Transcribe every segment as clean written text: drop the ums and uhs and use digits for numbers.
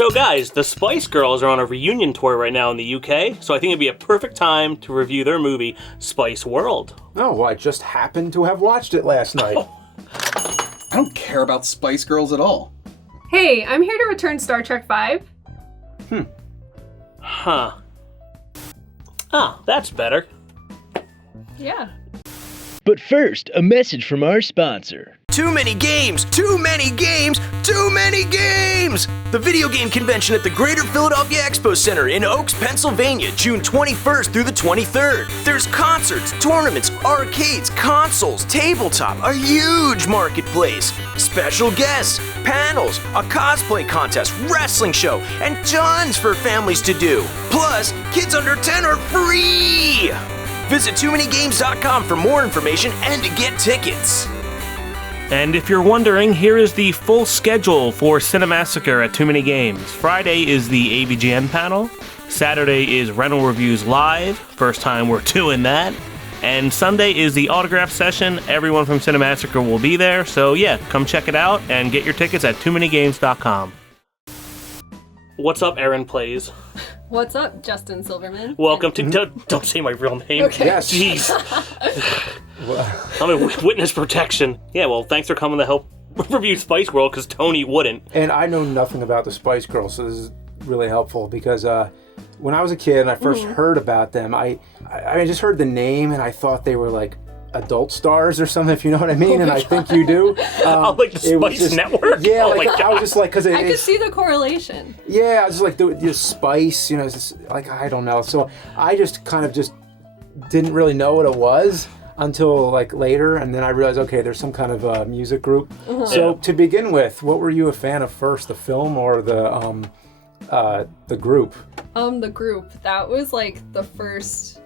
So guys, the Spice Girls are on a reunion tour right now in the UK, so I think it'd be a perfect time to review their movie, Spice World. Oh, well, I just happened to have watched it last night. I don't care about Spice Girls at all. Hey, I'm here to return Star Trek V. Huh. Ah, that's better. Yeah. But first, a message from our sponsor. Too many games, too many games, too many games! The video game convention at the Greater Philadelphia Expo Center in Oaks, Pennsylvania, June 21st through the 23rd. There's concerts, tournaments, arcades, consoles, tabletop, a huge marketplace, special guests, panels, a cosplay contest, wrestling show, and tons for families to do. Plus, kids under 10 are free! Visit TooManyGames.com for more information and to get tickets. And if you're wondering, here is the full schedule for Cinemassacre at Too Many Games. Friday is the AVGN panel. Saturday is Rental Reviews Live. First time we're doing that. And Sunday is the autograph session. Everyone from Cinemassacre will be there. So yeah, come check it out and get your tickets at TooManyGames.com. What's up, Erin Plays? What's up, Justin Silverman? Welcome to... Don't say my real name. Okay. Yes. Jeez. I'm in witness protection. Yeah, well, thanks for coming to help review Spice World, because Tony wouldn't. And I know nothing about the Spice Girls, so this is really helpful because when I was a kid and I first heard about them, I just heard the name and I thought they were like adult stars or something, if you know what I mean, and I think you do. Like the Spice Network? Yeah, Oh like my I was just like, because I could see the correlation. yeah, I was just like the Spice, you know, it's just, like I don't know. So I just kind of just didn't really know what it was until like later, and then I realized, okay, there's some kind of music group. So to begin with, what were you a fan of first, the film or the group? The group. That was like the first.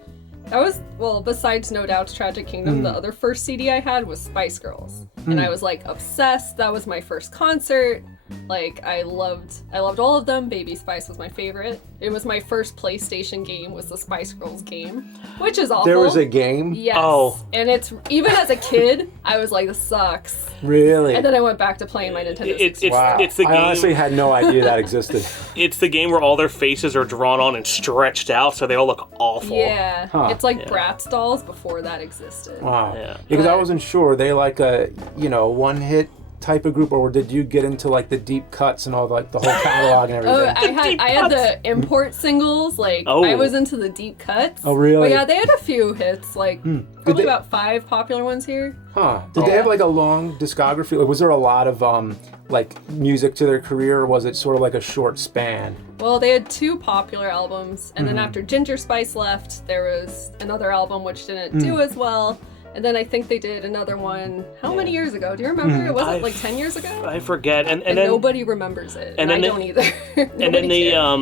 That was, well, besides No Doubt's Tragic Kingdom, the other first CD I had was Spice Girls. And I was like obsessed. That was my first concert. Like, I loved all of them. Baby Spice was my favorite. It was my first PlayStation game, was the Spice Girls game, which is awful. There was a game? Yes. Oh. And it's, even as a kid, I was like, this sucks. Really? And then I went back to playing my Nintendo 64. Wow. It's the game. I honestly had no idea that existed. It's the game where all their faces are drawn on and stretched out, so they all look awful. Yeah. Huh. It's like Bratz dolls before that existed. Wow. Yeah. Because I wasn't sure. Were they like a, one-hit type of group, or did you get into like the deep cuts and all like the whole catalog and everything? I had the import singles, like I was into the deep cuts. Oh, really? But yeah, they had a few hits, like probably about 5 popular ones here. Huh. Did they have like a long discography? Like, was there a lot of like music to their career, or was it sort of like a short span? Well, they had 2 popular albums, and then after Ginger Spice left, there was another album which didn't do as well. And then I think they did another one, how many years ago? Do you remember? Was it like 10 years ago? I forget. And And then nobody remembers it. and And then I don't either. and then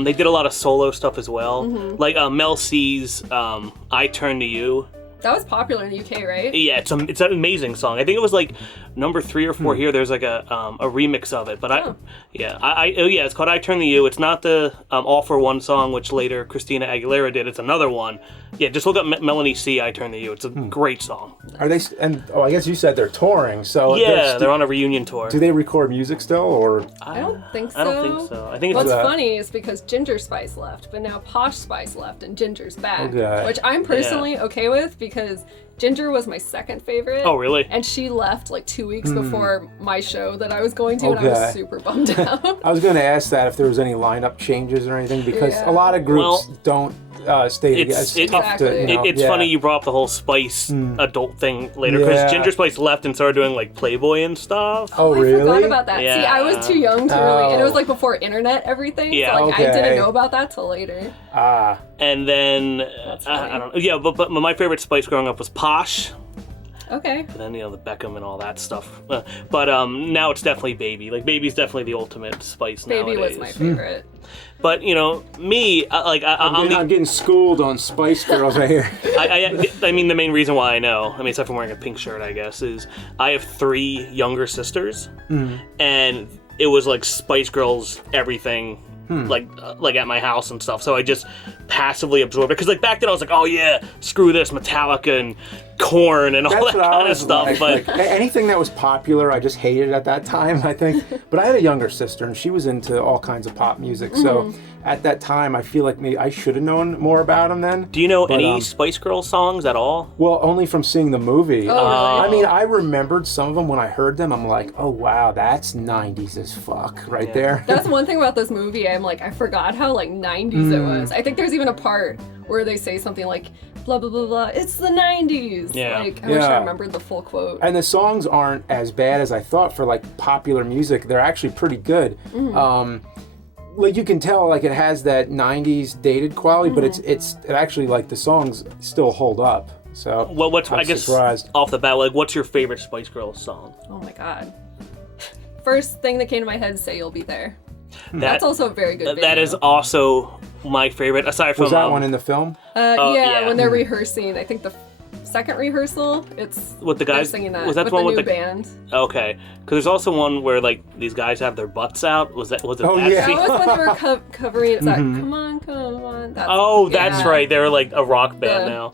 they did a lot of solo stuff as well. Like Mel C's I Turn to You. That was popular in the UK, right? Yeah, it's an amazing song. I think it was like number 3 or 4 here. There's like a remix of it, but it's called I Turn to You. It's not the All for One song, which later Christina Aguilera did. It's another one. Yeah, just look up Melanie C. I Turn to You. It's a great song. Are they? And I guess you said they're touring. So They're on a reunion tour. Do they record music still, or? I don't think so. I don't think so. I think it's What's funny is because Ginger Spice left, but now Posh Spice left and Ginger's back, Okay. which I'm personally okay with because Ginger was my second favorite. Oh, really? And she left like 2 weeks before my show that I was going to, and I was super bummed out. I was going to ask that if there was any lineup changes or anything, because a lot of groups don't stay together. It's tough to, It's funny you brought up the whole Spice adult thing later, because Ginger Spice left and started doing like Playboy and stuff. Oh, really? I forgot about that. Yeah. See, I was too young to really, and it was like before internet everything, Yeah. so like Okay. I didn't know about that till later. And then funny. I don't know. Yeah, but my favorite Spice growing up was Posh. Okay. And then the Beckham and all that stuff. But now it's definitely Baby. Like Baby's definitely the ultimate Spice Baby nowadays. was my favorite. But me, I'm getting schooled on Spice Girls right here. I mean, the main reason why I know, aside from wearing a pink shirt, I guess, is I have 3 younger sisters, and it was like Spice Girls everything, like at my house and stuff. So I just passively absorbed it, because like back then I was like, oh yeah, screw this, Metallica and Corn and all That's that what I kind of was stuff. like. But Anything that was popular, I just hated at that time, I think. But I had a younger sister, and she was into all kinds of pop music. So at that time, I feel like maybe I should have known more about them then. do you know any Spice Girls songs at all? Well, only from seeing the movie. Oh, really? I mean, I remembered some of them when I heard them. I'm like, oh, wow, that's 90s as fuck right there. That's one thing about this movie. I'm like, I forgot how like 90s it was. I think there's even a part where they say something like, blah, blah, blah, blah, it's the 90s. Yeah. Like, I wish I remembered the full quote. And the songs aren't as bad as I thought for like popular music. They're actually pretty good. Like you can tell, like it has that '90s dated quality, but it actually like the songs still hold up. So What's I'm I guess surprised. off the bat, like what's your favorite Spice Girls song? Oh my god. First thing that came to my head is Say You'll Be There. That's also a very good video. That is also my favorite. Aside from Was that one in the film? Yeah, when they're rehearsing, I think the second rehearsal, it's with the they're guys singing that was that with the one the with new the band. Okay, because there's also one where like these guys have their butts out. Was it Oh, that yeah. scene? That was when they were covering. It's that come on. That's yeah. right. They're like a rock band The- now.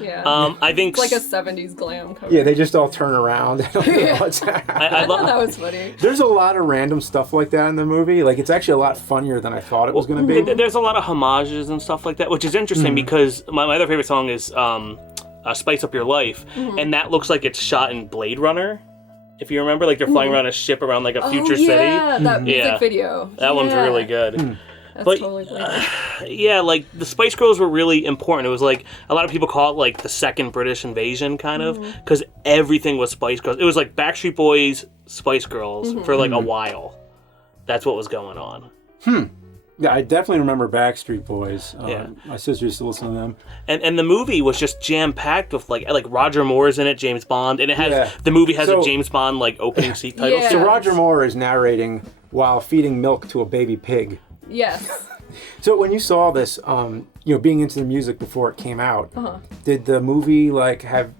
Yeah. I think It's like a 70s glam cover. Yeah, they just all turn around. I don't know what's I I thought that love. was funny. There's a lot of random stuff like that in the movie. Like it's actually a lot funnier than I thought it was going to be. There's a lot of homages and stuff like that, which is interesting because my other favorite song is "Spice Up Your Life," and that looks like it's shot in Blade Runner. If you remember, like they're flying around a ship around like a future yeah, city. that music Yeah. video. That one's Yeah. really good. That's but- totally Blade. Yeah, like the Spice Girls were really important. It was like a lot of people call it like the second British invasion, kind of, because everything was Spice Girls. It was like Backstreet Boys, Spice Girls for like a while. That's what was going on. Yeah, I definitely remember Backstreet Boys. Yeah. My sister used to listen to them. And the movie was just jam packed with like Roger Moore's in it, James Bond, and it has the movie has a So- James Bond like opening seat title. Yeah. So Roger Moore is narrating while feeding milk to a baby pig. Yes. So when you saw this, being into the music before it came out, did the movie like have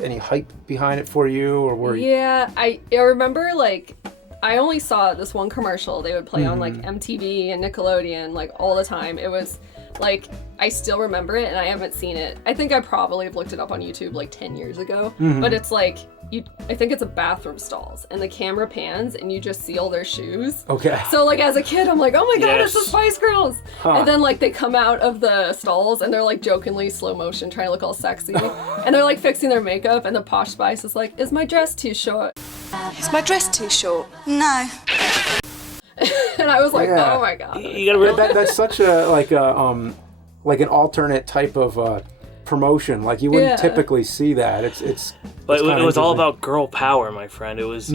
any hype behind it for you, or were you? Yeah, I remember like I only saw this one commercial they would play on like MTV and Nickelodeon like all the time. It was like I still remember it and I haven't seen it. I think I probably have looked it up on YouTube like 10 years ago. But it's like I think it's a bathroom stalls and the camera pans and you just see all their shoes. Okay. So like as a kid I'm like, oh my god, it's the Yes. Spice Girls. And then like they come out of the stalls and they're like jokingly slow motion trying to look all sexy. And they're like fixing their makeup and the Posh Spice is like, is my dress too short? Is my dress too short? No. And I was like, Yeah. oh my god. You gotta realize That's such a like an alternate type of promotion. Like you wouldn't Yeah. typically see that. It's But kinda it was all interesting. about girl power, my friend. It was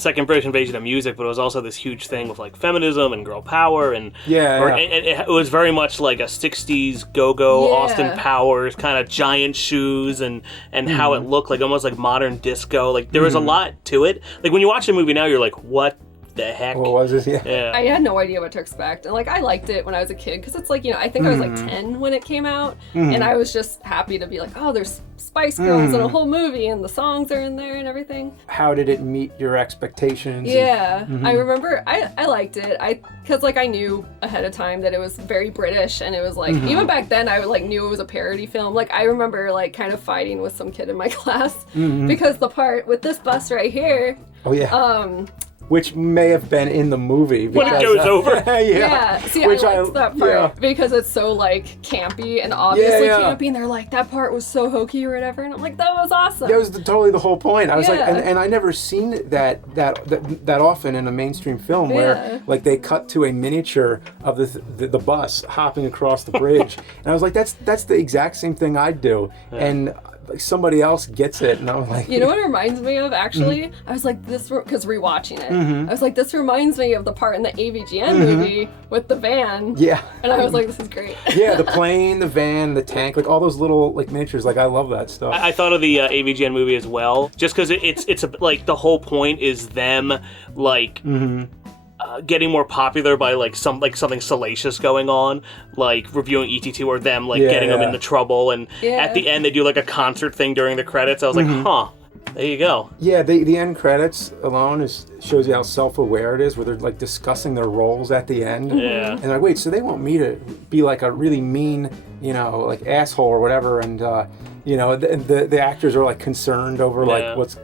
second British invasion of music, but it was also this huge thing with like feminism and girl power and Yeah. it was very much like a '60s go-go Yeah. Austin Powers kind of giant shoes and how it looked like almost like modern disco. Like there was a lot to it. Like when you watch the movie now, you're like, what the heck? What was this? Yeah. Yeah. I had no idea what to expect. And like I liked it when I was a kid because it's like, I think I was like 10 when it came out. And I was just happy to be like, oh, there's Spice Girls in a whole movie and the songs are in there and everything. How did it meet your expectations? Yeah, I remember I liked it. Because like I knew ahead of time that it was very British and it was like, even back then I like knew it was a parody film. Like I remember like kind of fighting with some kid in my class because the part with this bus right here, Oh yeah. Which may have been in the movie. When it because, goes over. Yeah, see, Which I liked that part because it's so like campy and obviously Yeah. campy, and they're like that part was so hokey or whatever, and I'm like that was awesome. That was totally the whole point. I was like, Yeah. and I never seen that often in a mainstream film Yeah. where like they cut to a miniature of the bus hopping across the bridge, and I was like, that's the exact same thing I'd do, and like somebody else gets it, and I'm like, You know what it reminds me of, actually? I was like, this, because rewatching it, I was like, this reminds me of the part in the AVGN movie with the van. yeah. And I was like, this is great. Yeah, the plane, the van, the tank, like all those little like miniatures. Like I love that stuff. I thought of the AVGN movie as well, just because it's like the whole point is them like getting more popular by like something salacious going on, like reviewing ET2 or them like getting them into trouble, and at the end they do like a concert thing during the credits. I was like, huh. There you go. Yeah, the end credits alone shows you how self-aware it is, where they're like discussing their roles at the end. Yeah. And like, wait, so they want me to be like a really mean, like asshole or whatever, and the actors are like concerned over like what's.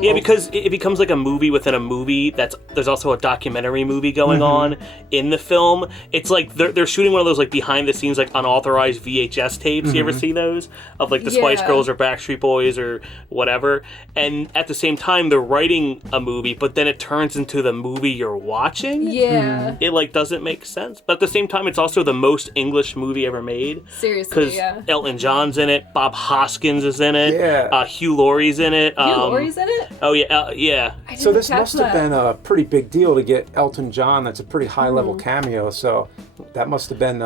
Yeah, because it becomes like a movie within a movie. There's also a documentary movie going on in the film. It's like they're shooting one of those like behind the scenes like unauthorized VHS tapes. You ever see those of like the Spice Girls or Backstreet Boys or whatever? And at the same time they're writing a movie, but then it turns into the movie you're watching. Yeah. It like doesn't make sense, but at the same time it's also the most English movie ever made. Seriously, because Elton John's in it, Bob Hoskins is in it, Yeah. Hugh Laurie's in it. Hugh Laurie's in it? Oh yeah, yeah. So this catch must have been a pretty big deal to get Elton John. That's a pretty high level cameo. So that must have been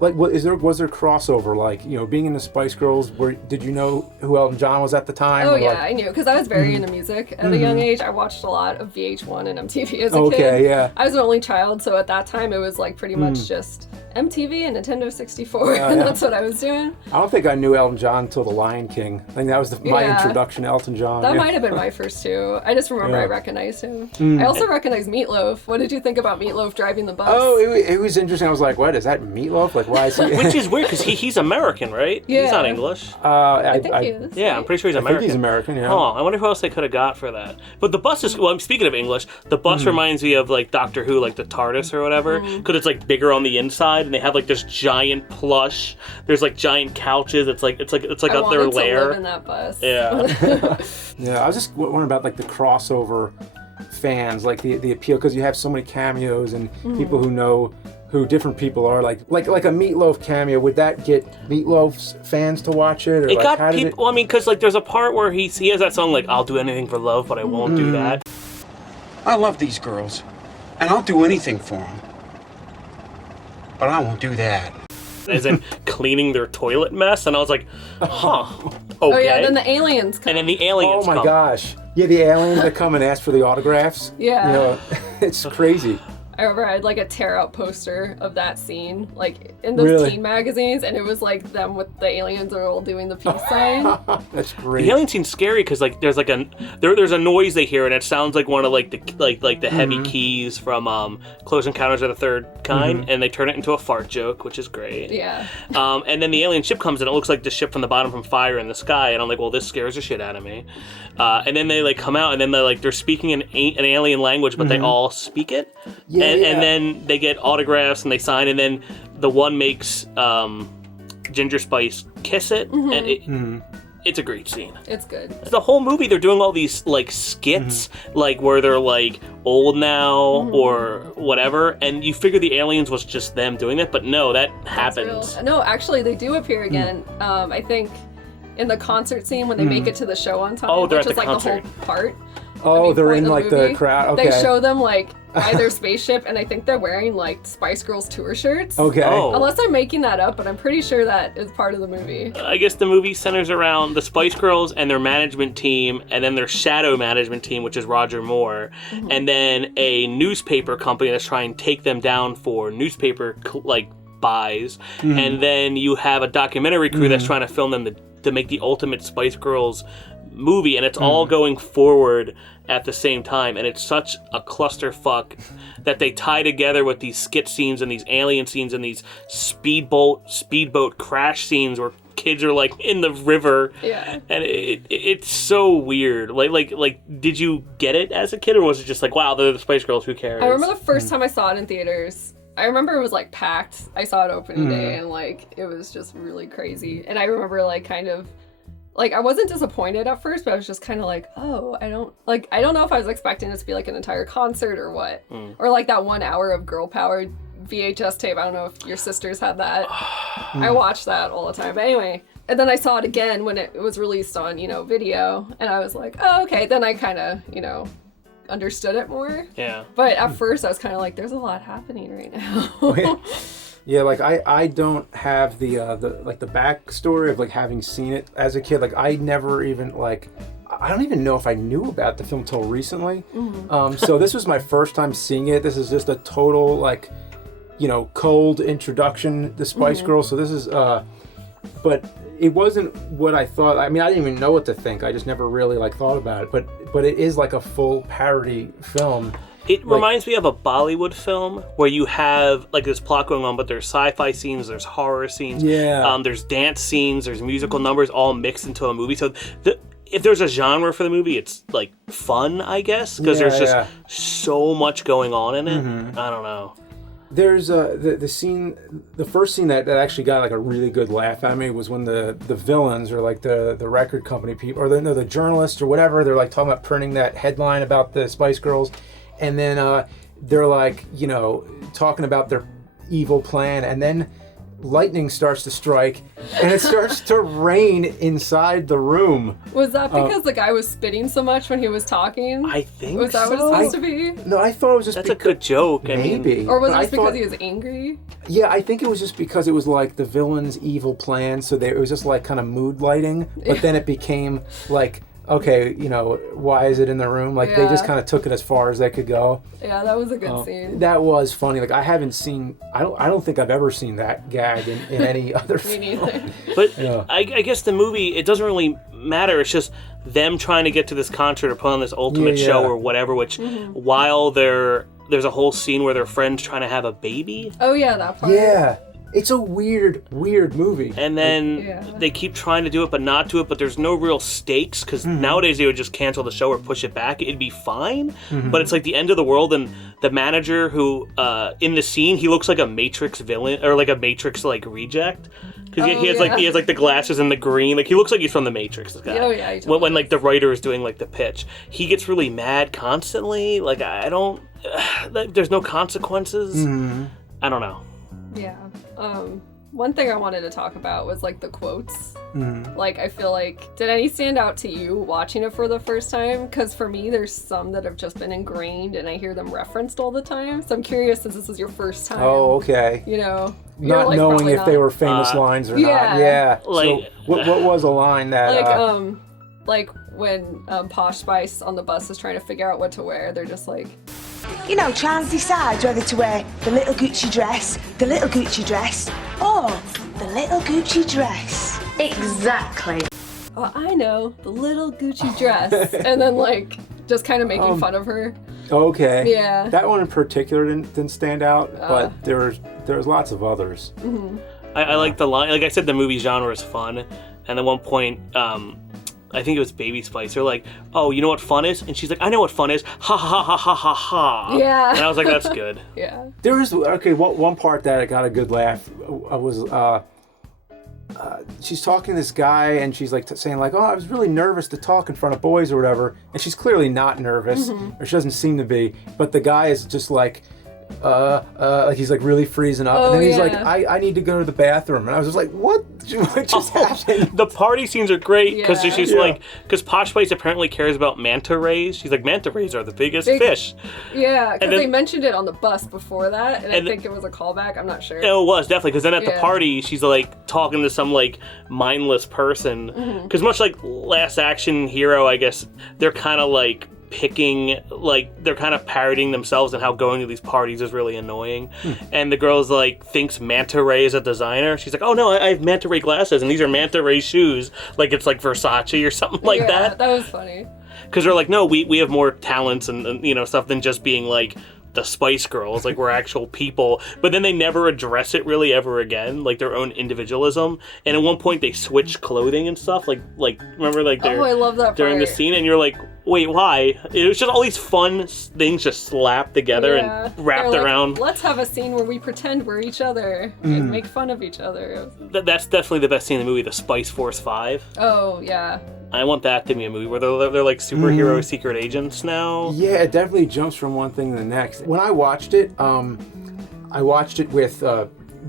like, was there crossover? Like, being in the Spice Girls, did you know who Elton John was at the time? Oh, or yeah, like, I knew, because I was very into music at a young age. I watched a lot of VH1 and MTV as a kid. Okay, yeah. I was an only child, so at that time it was like pretty much just MTV and Nintendo 64, and that's what I was doing. I don't think I knew Elton John until The Lion King. I think that was my introduction to Elton John. That might have been my first two. I just remember I recognized him. I also recognized Meatloaf. What did you think about Meatloaf driving the bus? Oh, it was interesting. I was like, what, is that Meatloaf? Like, why is he... Which is weird because he's American, right? Yeah. He's not English. I think he is. Yeah, I'm pretty sure he's I American. think he's American, yeah. Oh, I wonder who else they could have got for that. But the bus is, well, speaking of English, the bus reminds me of like Doctor Who, like the TARDIS or whatever, because it's like bigger on the inside, and they have like this giant plush. There's like giant couches. It's like up their lair. I wanted to live in that bus. Yeah. Yeah, I was just wondering about like the crossover fans, like the appeal, because you have so many cameos and people who know who different people are, like a Meatloaf cameo. Would that get Meatloaf's fans to watch it? Or It like, got people. I mean, because like there's a part where he has that song like "I'll do anything for love, but I won't do that." I love these girls, and I'll do anything for them. But I won't do that. As in cleaning their toilet mess, and I was like, "Huh, okay." Oh yeah, and then the aliens come. And then the aliens. Oh my come. gosh! Yeah, the aliens that come and ask for the autographs. Yeah. It's crazy. I remember I had like a tear out poster of that scene, like in those teen magazines, and it was like them with the aliens are all doing the peace sign. That's great. The alien scene's scary because like there's like there's a noise they hear, and it sounds like one of like the heavy keys from Close Encounters of the Third Kind, and they turn it into a fart joke, which is great. Yeah. And then the alien ship comes, and it looks like the ship from the bottom from Fire in the Sky, and I'm like, well, this scares the shit out of me. And then they like come out, and then they're speaking an alien language, but they all speak it. And then they get autographs and they sign, and then the one makes Ginger Spice kiss it, and it's a great scene. It's good. The whole movie, they're doing all these like skits, like where they're like old now or whatever, and you figure the aliens was just them doing it, but no, that happens. No, actually, they do appear again. I think in the concert scene when they make it to the show on time, they're which at is the like concert. the whole part. Oh, they're for in like the movie. crowd. Okay. They show them like by their spaceship, and I think they're wearing like Spice Girls tour shirts. Okay. Oh. Unless I'm making that up, but I'm pretty sure that is part of the movie. I guess the movie centers around the Spice Girls and their management team, and then their shadow management team, which is Roger Moore, and then a newspaper company that's trying to take them down for newspaper buys, and then you have a documentary crew that's trying to film them to make the ultimate Spice Girls movie, and it's all going forward at the same time, and it's such a clusterfuck that they tie together with these skit scenes and these alien scenes and these speedboat crash scenes where kids are like in the river, and it's so weird. Like, did you get it as a kid, or was it just like, wow, they're the Spice Girls, who cares? I remember the first time I saw it in theaters. I remember it was like packed. I saw it opening day, and like it was just really crazy. And I remember like kind of like I wasn't disappointed at first, but I was just kind of like, oh, I don't know if I was expecting it to be like an entire concert or what, or like that 1 hour of girl power VHS tape. I don't know if your sisters had that. I watched that all the time. But anyway, And then I saw it again when it was released on, video, and I was like, oh, okay. Then I kind of, understood it more. Yeah. But at first I was kind of like, there's a lot happening right now. Yeah, like I don't have the backstory of like having seen it as a kid. Like I never even I don't even know if I knew about the film till recently. So this was my first time seeing it. This is just a total cold introduction to Spice Girls. So this is but it wasn't what I thought. I mean, I didn't even know what to think. I just never really thought about it. But it is like a full parody film. It reminds me of a Bollywood film where you have this plot going on, but there's sci-fi scenes, there's horror scenes, there's dance scenes, there's musical numbers all mixed into a movie. So if there's a genre for the movie, it's fun, I guess, because there's just so much going on in it. I don't know. There's the first scene that actually got a really good laugh at me was when the villains or the record company people or the journalists or whatever, they're talking about printing that headline about the Spice Girls. And then they're talking about their evil plan, and then lightning starts to strike, and it starts to rain inside the room. Was that because the guy was spitting so much when he was talking? I think Was that what it's supposed to be? No, I thought it was just That's a good joke. Maybe. Or was it just because he was angry? Yeah, I think it was just because it was the villain's evil plan, so it was just kind of mood lighting, but then it became okay, why is it in the room? They just kind of took it as far as they could go. Yeah, that was a good scene. That was funny. I haven't seen, I don't think I've ever seen that gag in any other film. Me neither. But I guess the movie, it doesn't really matter. It's just them trying to get to this concert or put on this ultimate show or whatever, which while there's a whole scene where their friend's trying to have a baby. Oh yeah, that part. Yeah. It's a weird movie. And then they keep trying to do it but not do it, but there's no real stakes, because nowadays they would just cancel the show or push it back. It'd be fine, but it's the end of the world, and the manager who, in the scene, he looks like a Matrix villain, or a Matrix, reject. Because he has the glasses and the green, he looks like he's from the Matrix, this guy. Oh yeah, he totally when the writer is doing the pitch. He gets really mad constantly, I don't, there's no consequences. I don't know. Yeah. One thing I wanted to talk about was the quotes. I feel did any stand out to you watching it for the first time? Because for me, there's some that have just been ingrained and I hear them referenced all the time. So I'm curious, since this is your first time. Oh, okay. Not knowing if they were famous lines or not. Yeah. So what was a line that... when Posh Spice on the bus is trying to figure out what to wear, they're just trying to decide whether to wear the little Gucci dress, or the little Gucci dress. Exactly. Oh, I know, the little Gucci dress. And then, just kind of making fun of her. Okay. Yeah. That one in particular didn't stand out, but there's lots of others. I like the line. Like I said, the movie genre is fun. And at one point, I think it was Baby Spice. They're like, "Oh, you know what fun is?" And she's like, "I know what fun is. Ha ha ha ha ha ha." Yeah. And I was like, "That's good." Yeah. There was one part that I got a good laugh. Was she's talking to this guy and she's saying "Oh, I was really nervous to talk in front of boys or whatever," and she's clearly not nervous or she doesn't seem to be. But the guy is just he's really freezing up, and then he's I need to go to the bathroom, and I was just like, what just happened? The party scenes are great because she's because Posh Spice apparently cares about manta rays. She's like, manta rays are the biggest fish. Yeah, because they mentioned it on the bus before that, and I think it was a callback. I'm not sure. No, it was definitely, because then at the party she's talking to some mindless person, because much like Last Action Hero, I guess they're kind of picking, they're kind of parodying themselves and how going to these parties is really annoying. And the girl's thinks Manta Ray is a designer. She's like, "Oh no, I have Manta Ray glasses and these are Manta Ray shoes." It's Versace or something like that. Yeah, that was funny. Because they're no, we have more talents and stuff than just being the Spice Girls, we're actual people. But then they never address it really ever again, their own individualism. And at one point they switch clothing and stuff, remember they're I love that during part. the scene, and you're like, wait, why? It was just all these fun things just slapped together and wrapped around. Let's have a scene where we pretend we're each other and make fun of each other. That's definitely the best scene in the movie, the Spice Force 5. Oh yeah. I want that to be a movie where they're superhero secret agents now. Yeah, it definitely jumps from one thing to the next. When I watched it with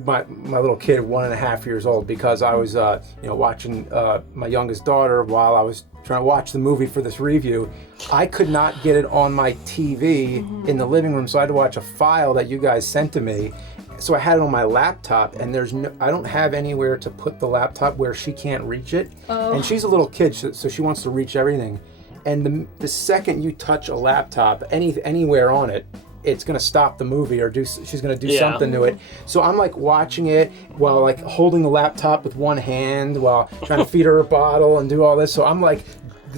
my little kid, 1.5 years old, because I was watching my youngest daughter while I was trying to watch the movie for this review. I could not get it on my TV in the living room, so I had to watch a file that you guys sent to me. So I had it on my laptop, and I don't have anywhere to put the laptop where she can't reach it. Oh. And she's a little kid, so she wants to reach everything. And the second you touch a laptop, anywhere on it, it's gonna stop the movie, or she's gonna do something to it. So I'm like watching it while like holding the laptop with one hand while trying to feed her a bottle and do all this. So I'm like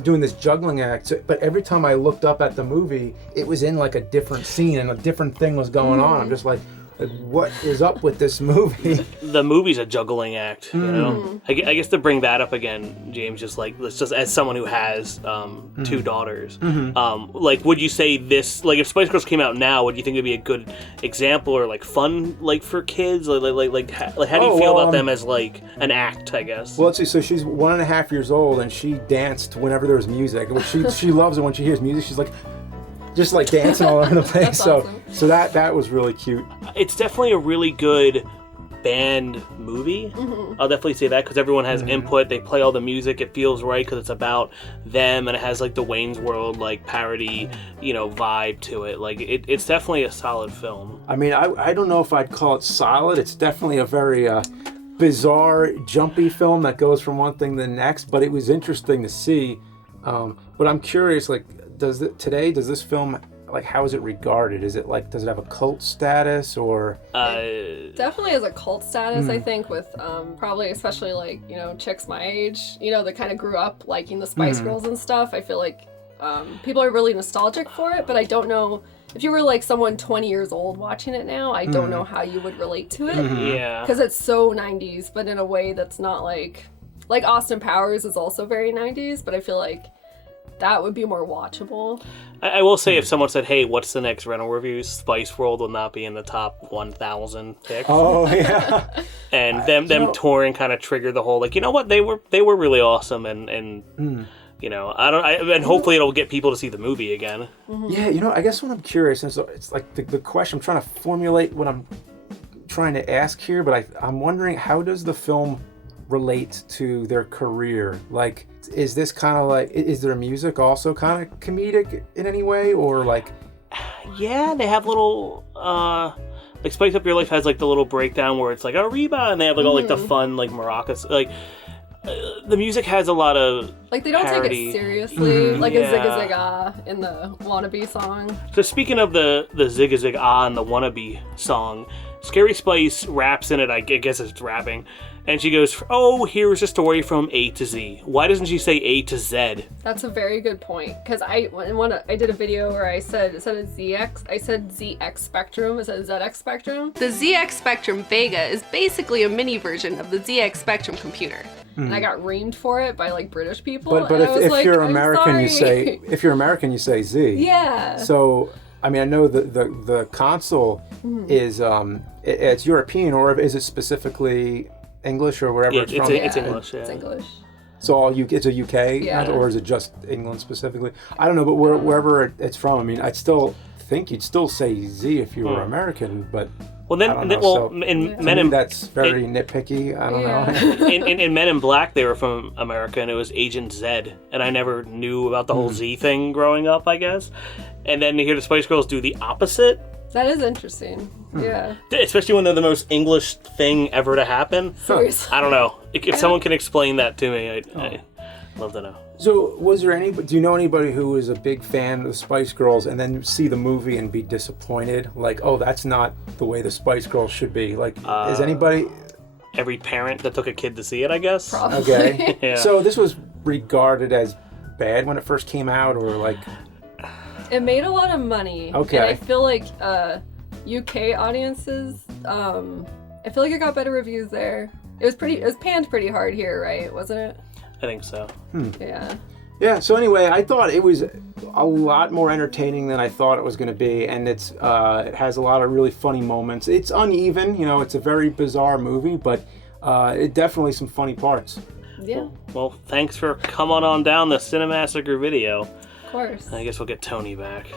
doing this juggling act. But every time I looked up at the movie, it was in like a different scene and a different thing was going on. I'm just like, what is up with this movie? The movie's a juggling act, you know? I guess to bring that up again, James, just like, let's just, as someone who has two daughters, like, would you say this, like, if Spice Girls came out now, would you think it'd be a good example or, like, fun, like, for kids? How do you feel about them as, like, an act, I guess? Well, let's see, so she's 1.5 years old, and she danced whenever there was music. She loves it when she hears music. She's like, just like dancing all over the place. So that was really cute. It's definitely a really good band movie. I'll definitely say that, because everyone has input. They play all the music. It feels right because it's about them, and it has like the Wayne's World like parody, vibe to it. Like it's definitely a solid film. I mean, I don't know if I'd call it solid. It's definitely a very bizarre, jumpy film that goes from one thing to the next. But it was interesting to see. But I'm curious, like, does this film, like, how is it regarded? Is it like, does it have a cult status, or? Definitely has a cult status, I think, with probably especially like, chicks my age, that kind of grew up liking the Spice Girls and stuff. I feel like people are really nostalgic for it, but I don't know if you were like someone 20 years old watching it now, I don't know how you would relate to it. Yeah. Because it's so 90s, but in a way that's not like Austin Powers is also very 90s, but I feel like that would be more watchable. I will say, if someone said, hey, what's the next rental review? Spice World will not be in the top 1,000 picks. Oh, yeah. And them touring kind of triggered the whole, like, you know what, they were really awesome, and and hopefully it'll get people to see the movie again. Yeah, I guess what I'm curious, and so it's like the question, I'm trying to formulate what I'm trying to ask here, but I'm wondering, how does the film relate to their career? Like, is this kind of like, is their music also kind of comedic in any way, or like? Yeah, they have little like Spice Up Your Life has like the little breakdown where it's like Arriba, and they have like all like the fun like maracas, like the music has a lot of like, they don't parody. take it seriously, like a Zigga Zigga in the Wannabe song. So speaking of the Zigga Zigga in the Wannabe song, Scary Spice raps in it. I guess it's rapping. And she goes, oh, here's a story from A to Z. Why doesn't she say A to Z? That's a very good point. Because I did a video where I said, instead of ZX, I said ZX Spectrum instead of ZX Spectrum. The ZX Spectrum Vega is basically a mini version of the ZX Spectrum computer. And I got reamed for it by like British people. But if you're American, you say Z. Yeah. So, I mean, I know the console is it's European, or is it specifically English or wherever it's from? It's English. Yeah. It's English. So it's a UK, or is it just England specifically? I don't know, but wherever it's from, I mean, I'd still think you'd still say Z if you were American, but. Well, Men in that's very nitpicky. I don't know. in Men in Black, they were from America, and it was Agent Z, and I never knew about the whole Z thing growing up, I guess. And then to hear the Spice Girls do the opposite. That is interesting. Yeah. Especially when they're the most English thing ever to happen. Seriously. I don't know. If someone can explain that to me, I'd love to know. So, do you know anybody who was a big fan of the Spice Girls and then see the movie and be disappointed? Like, oh, that's not the way the Spice Girls should be. Like, is anybody? Every parent that took a kid to see it, I guess. Probably. Okay. Yeah. So this was regarded as bad when it first came out, or like? It made a lot of money. Okay. And I feel like UK audiences, I feel like it got better reviews there. It was panned pretty hard here, right? Wasn't it? I think so. Yeah. Yeah, so anyway, I thought it was a lot more entertaining than I thought it was going to be, and it has a lot of really funny moments. It's uneven, it's a very bizarre movie, but it definitely some funny parts. Yeah. Well, thanks for coming on down the Cinemassacre video. Of course. I guess we'll get Tony back.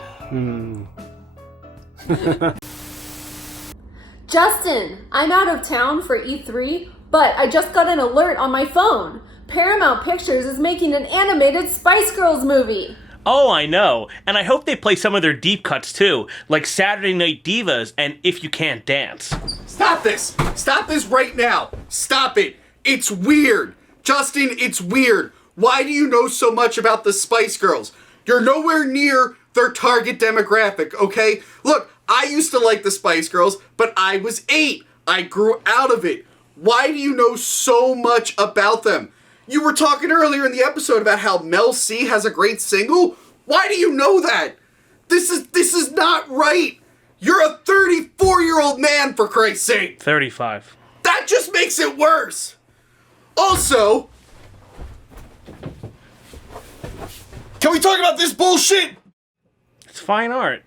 Justin, I'm out of town for E3, but I just got an alert on my phone. Paramount Pictures is making an animated Spice Girls movie. Oh, I know. And I hope they play some of their deep cuts too, like Saturday Night Divas and If You Can't Dance. Stop this! Stop this right now! Stop it! It's weird! Justin, it's weird! Why do you know so much about the Spice Girls? You're nowhere near their target demographic, okay? Look, I used to like the Spice Girls, but I was 8. I grew out of it. Why do you know so much about them? You were talking earlier in the episode about how Mel C has a great single. Why do you know that? This is not right. You're a 34-year-old man, for Christ's sake. 35. That just makes it worse. Also, can we talk about this bullshit? It's fine art.